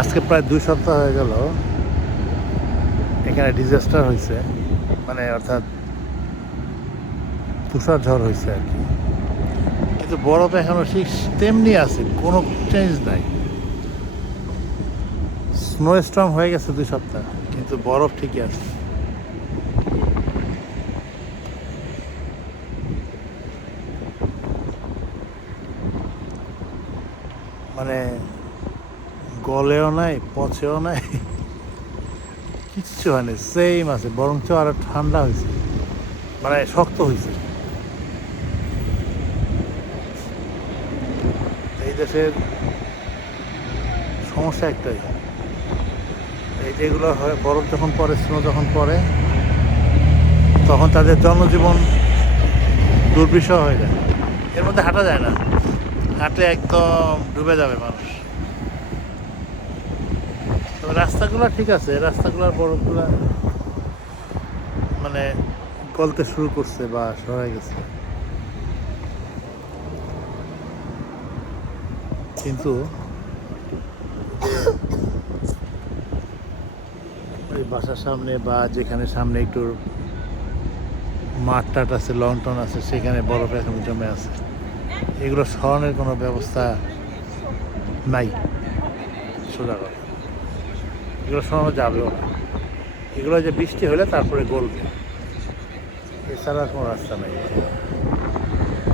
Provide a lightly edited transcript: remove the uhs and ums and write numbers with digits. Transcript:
আজকে প্রায় 2 সপ্তাহ হয়ে গেল এখানে ডিজাস্টার হয়েছে, মানে অর্থাৎ তুষার ঝড় হয়েছে আর কি। কিন্তু বরফ এখনো ঠিক তেমনি আছে, কোনো চেঞ্জ নাই। স্নো স্টর্ম হয়ে গেছে 2 সপ্তাহ, কিন্তু বরফ ঠিকই আছে। মানে গলেও নাই, পচেও নাই, কিচ্ছু হয়নি, সেম আছে, বরঞ্চ আরো ঠান্ডা হয়েছে, মানে শক্ত হয়েছে। এই দেশের সমস্যা একটাই, এই যেগুলো হয়, বরফ যখন পড়ে, স্নো যখন পড়ে, তখন তাদের জনজীবন দুর্বিষহ হয়ে যায়। এর মধ্যে হাঁটা যায় না, হাঁটলে একদম ডুবে যাবে মানুষ। তবে রাস্তাগুলো ঠিক আছে, রাস্তাগুলোর বরফগুলা মানে গলতে শুরু করছে বা সরে গেছে। কিন্তু এই বাসার সামনে বা যেখানে সামনে একটু মাঠ টাট আছে, লন টন আছে, সেখানে বরফ এখন জমে আছে। এগুলো সরানোর কোনো ব্যবস্থা নাই, সোজা কথা। এগুলো সরানো যাবেও না। এগুলো যে বৃষ্টি হলে তারপরে গলবে, এছাড়া কোনো রাস্তা নেই।